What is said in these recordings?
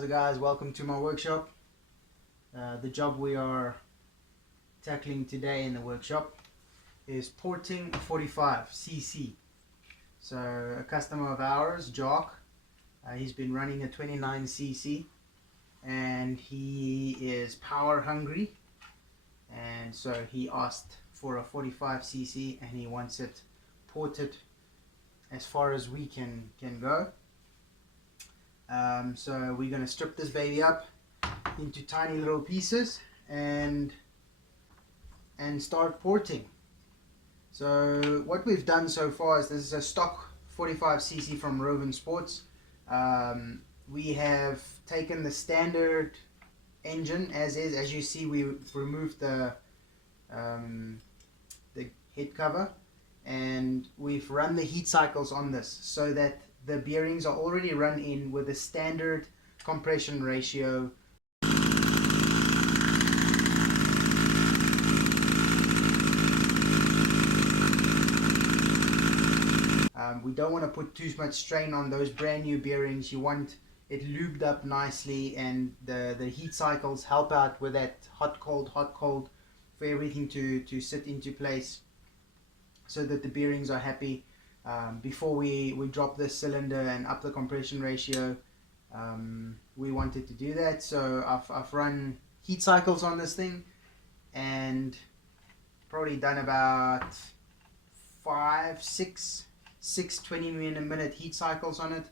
How's it, guys? Welcome to my workshop. The job we are tackling today in the workshop is porting a 45cc. So a customer of ours, Jock, he's been running a 29cc and he is power hungry, and so he asked for a 45cc and he wants it ported as far as we can go. So we're going to strip this baby up into tiny little pieces and start porting. So what we've done so far is this is a stock 45cc from Rovan Sports. We have taken the standard engine as is. As you see, we've removed the head cover and we've run the heat cycles on this so that the bearings are already run in with a standard compression ratio. We don't want to put too much strain on those brand new bearings. You want it lubed up nicely, and the heat cycles help out with that hot cold for everything to sit into place so that the bearings are happy. Before we drop this cylinder and up the compression ratio, we wanted to do that. So I've run heat cycles on this thing and probably done about 6 20-minute heat cycles on it.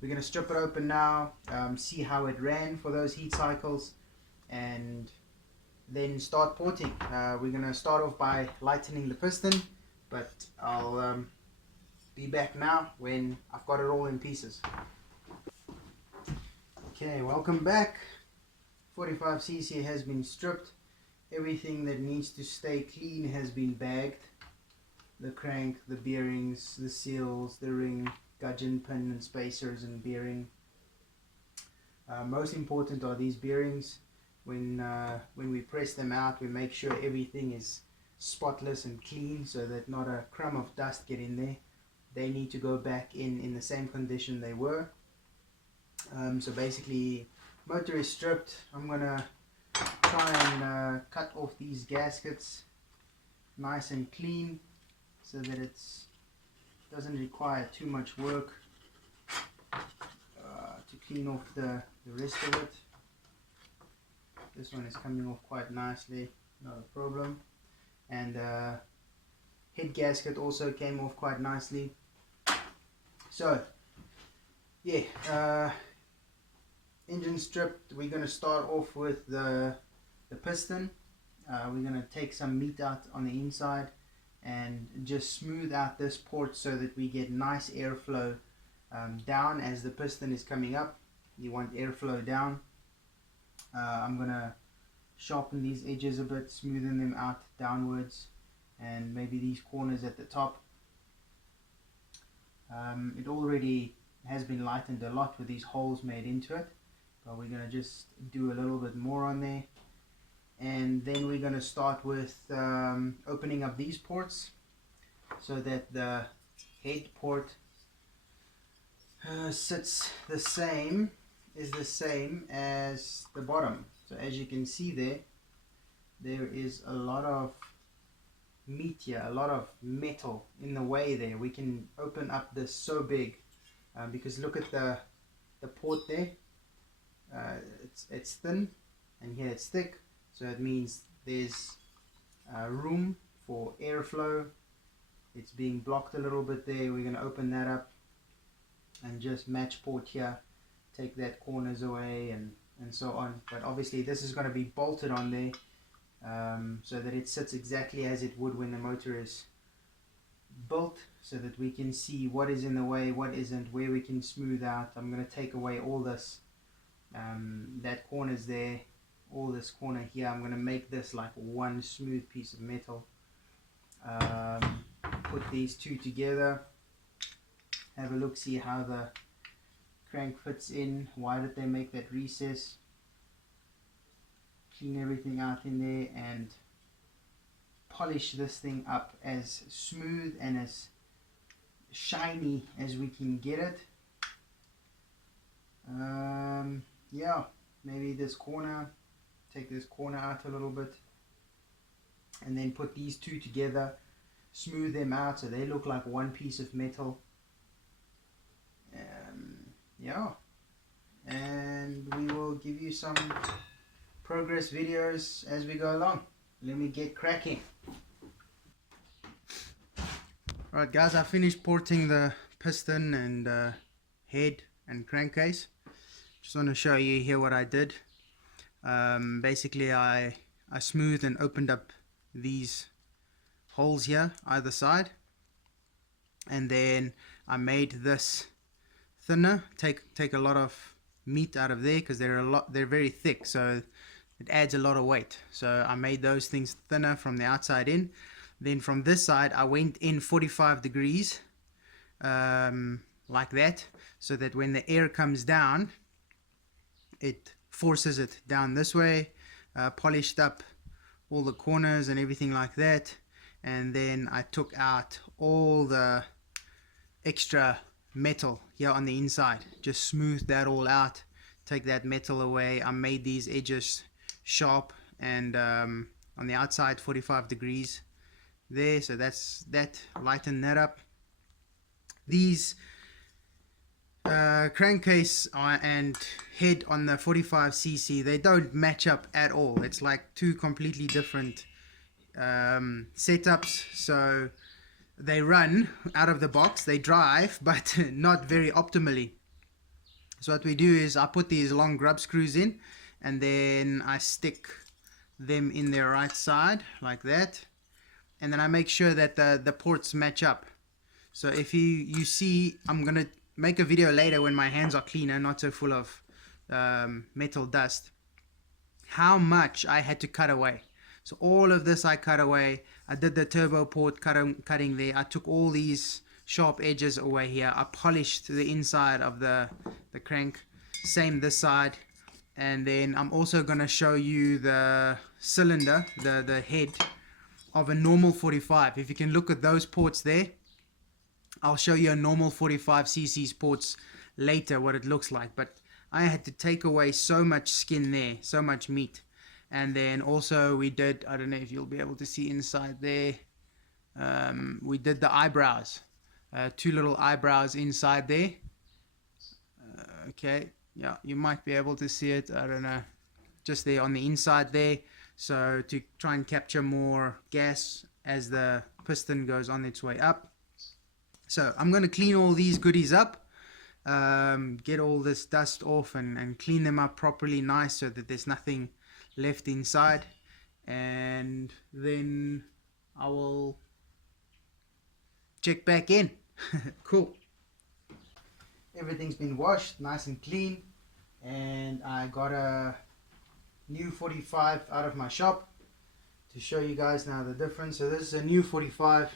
We're going to strip it open now, see how it ran for those heat cycles, and then start porting. We're going to start off by lightening the piston, but I'll be back now when I've got it all in pieces. Okay, welcome back. 45cc has been stripped. Everything that needs to stay clean has been bagged. The crank, the bearings, the seals, the ring, gudgeon pin and spacers and bearing. Most important are these bearings. When we press them out, we make sure everything is spotless and clean so that not a crumb of dust get in there. They need to go back in the same condition they were. So basically, motor is stripped. I'm gonna try and cut off these gaskets nice and clean so that it's doesn't require too much work to clean off the rest of it. This one is coming off quite nicely, not a problem. And head gasket also came off quite nicely. So yeah, engine stripped. We're going to start off with the piston. We're going to take some meat out on the inside and just smooth out this port so that we get nice airflow down as the piston is coming up. You want airflow down. I'm gonna sharpen these edges a bit, smoothen them out downwards, and maybe these corners at the top. It already has been lightened a lot with these holes made into it, but we're gonna just do a little bit more on there. And then we're going to start with opening up these ports so that the head port sits the same as the bottom. So as you can see there is a lot of meat here, a lot of metal in the way there. We can open up this so big because look at the port there. It's thin and here it's thick. So it means there's room for airflow. It's being blocked a little bit there. We're going to open that up and just match port here, take that corners away and so on. But obviously this is going to be bolted on there so that it sits exactly as it would when the motor is built, so that we can see what is in the way, what isn't, where we can smooth out. I'm going to take away all this, that corner's there, all this corner here. I'm going to make this like one smooth piece of metal. put these two together, have a look, see how the crank fits in, why did they make that recess, clean everything out in there, and polish this thing up as smooth and as shiny as we can get it. Yeah, maybe this corner, take this corner out a little bit, and then put these two together, smooth them out so they look like one piece of metal. Yeah, and we will give you some progress videos as we go along. Let me get cracking. Alright guys, I finished porting the piston and head and crankcase. Just want to show you here what I did. Basically I smoothed and opened up these holes here either side, and then I made this thinner, take a lot of meat out of there because they're very thick, so it adds a lot of weight. So I made those things thinner from the outside in. Then from this side I went in 45 degrees like that, so that when the air comes down it forces it down this way. Polished up all the corners and everything like that, and then I took out all the extra metal here on the inside, just smoothed that all out, take that metal away. I made these edges sharp, and on the outside 45 degrees there, so that lightened that up. These crankcase and head on the 45cc, they don't match up at all. It's like two completely different setups. So they run out of the box, they drive, but not very optimally. So what we do is I put these long grub screws in, and then I stick them in their right side like that, and then I make sure that the ports match up. So if you see, I'm gonna make a video later when my hands are cleaner, not so full of metal dust, how much I had to cut away. So all of this I cut away. I did the turbo port cutting there. I took all these sharp edges away here. I polished the inside of the crank, same this side. And then I'm also going to show you the cylinder, the head of a normal 45. If you can look at those ports there, I'll show you a normal 45cc ports later, what it looks like. But I had to take away so much skin there, so much meat. And then also we did, I don't know if you'll be able to see inside there, we did the eyebrows, two little eyebrows inside there. Okay, yeah, you might be able to see it, I don't know, just there on the inside there, so to try and capture more gas as the piston goes on its way up. So I'm going to clean all these goodies up, get all this dust off and clean them up properly nice so that there's nothing left inside, and then I will check back in. Cool. Everything's been washed nice and clean, and I got a new 45 out of my shop to show you guys now the difference. So this is a new 45.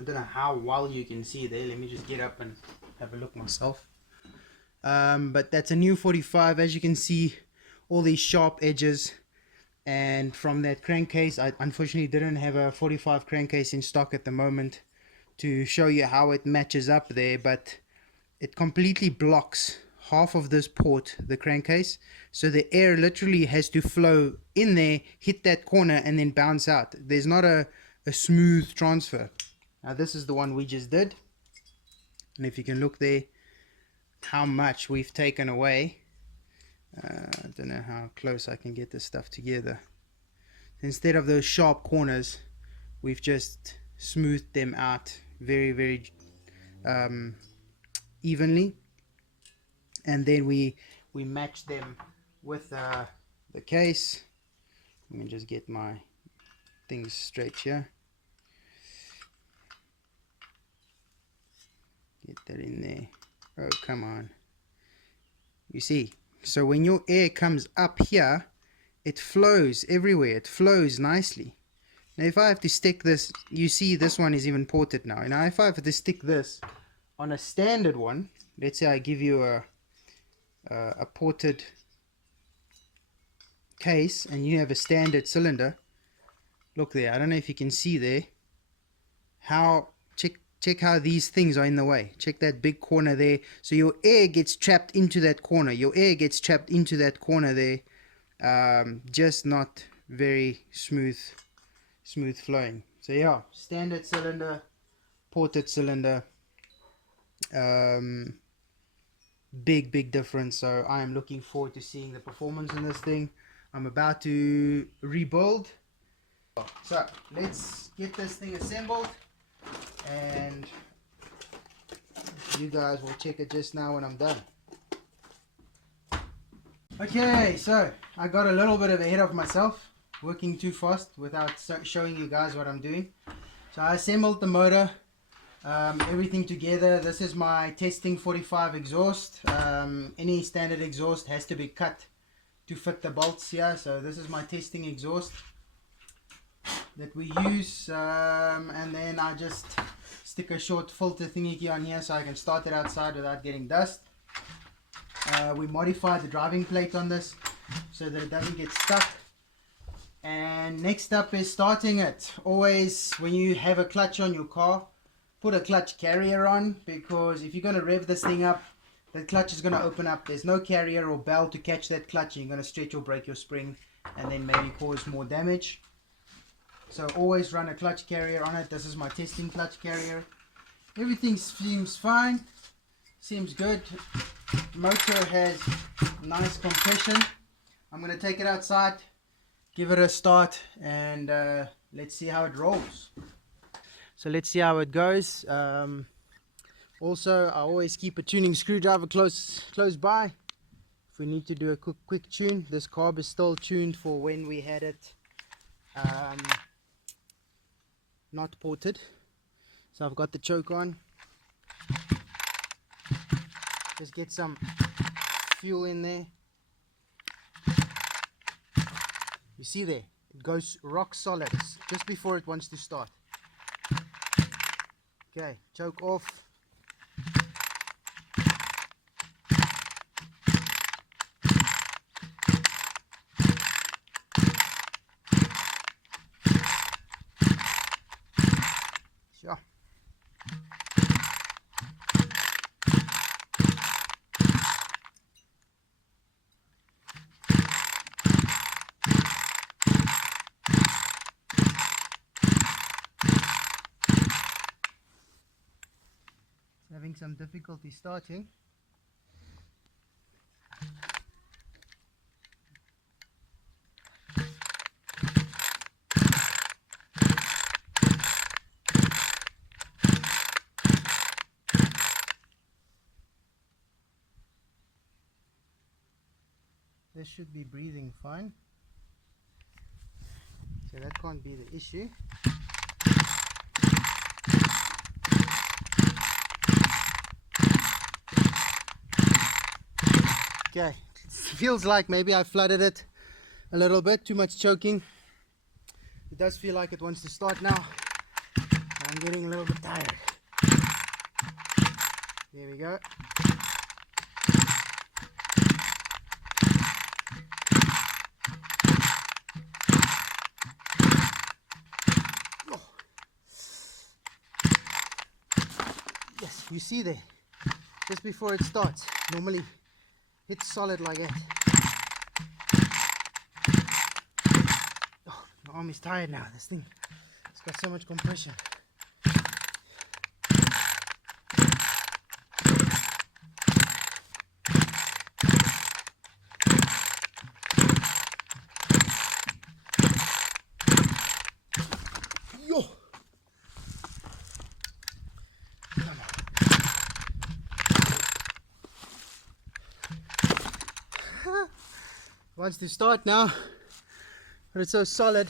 I don't know how well you can see there. Let me just get up and have a look myself. But that's a new 45. As you can see, all these sharp edges. And from that crankcase, I unfortunately didn't have a 45 crankcase in stock at the moment to show you how it matches up there, but it completely blocks half of this port, the crankcase, so the air literally has to flow in there, hit that corner, and then bounce out. There's not a smooth transfer. Now this is the one we just did, and if you can look there how much we've taken away. I don't know how close I can get this stuff together. Instead of those sharp corners, we've just smoothed them out very, very evenly, and then we match them with the case. Let me just get my things straight here. Get that in there. Oh, come on. You see, so when your air comes up here, it flows everywhere. It flows nicely. Now if I have to stick this, you see this one is even ported now. Now if I have to stick this on a standard one, let's say I give you a ported case and you have a standard cylinder, look there, I don't know if you can see there how, check how these things are in the way. Check that big corner there. So your air gets trapped into that corner. Your air gets trapped into that corner there. Just not very smooth flowing. So yeah, standard cylinder, ported cylinder, big difference. So I am looking forward to seeing the performance in this thing. I'm about to rebuild. So let's get this thing assembled, and you guys will check it just now when I'm done. Okay, so I got a little bit ahead of myself, working too fast without showing you guys what I'm doing. So I assembled the motor, everything together. This is my testing 45 exhaust. Any standard exhaust has to be cut to fit the bolts here. So this is my testing exhaust that we use, and then I just stick a short filter thingy on here so I can start it outside without getting dust. We modified the driving plate on this so that it doesn't get stuck. And next up is starting it. Always when you have a clutch on your car, put a clutch carrier on, because if you're going to rev this thing up, the clutch is going to open up. There's no carrier or bell to catch that clutch, and you're going to stretch or break your spring and then maybe cause more damage. So always run a clutch carrier on it. This is my testing clutch carrier. Everything seems fine, seems good. Motor has nice compression. I'm going to take it outside, give it a start, and let's see how it rolls. So let's see how it goes. Also, I always keep a tuning screwdriver close by if we need to do a quick tune. This carb is still tuned for when we had it not ported. So I've got the choke on. Just get some fuel in there. You see there, it goes rock solid just before it wants to start. Okay, choke off. Sure. Having some difficulty starting. This should be breathing fine, so that can't be the issue. Okay, it feels like maybe I flooded it a little bit, too much choking. It does feel like it wants to start now. I'm getting a little bit tired. There we go. Oh. Yes, you see there, just before it starts, normally it's solid like that. Oh, my arm is tired now. This thing, it's got so much compression. Yo! Come on. Wants to start now, but it's so solid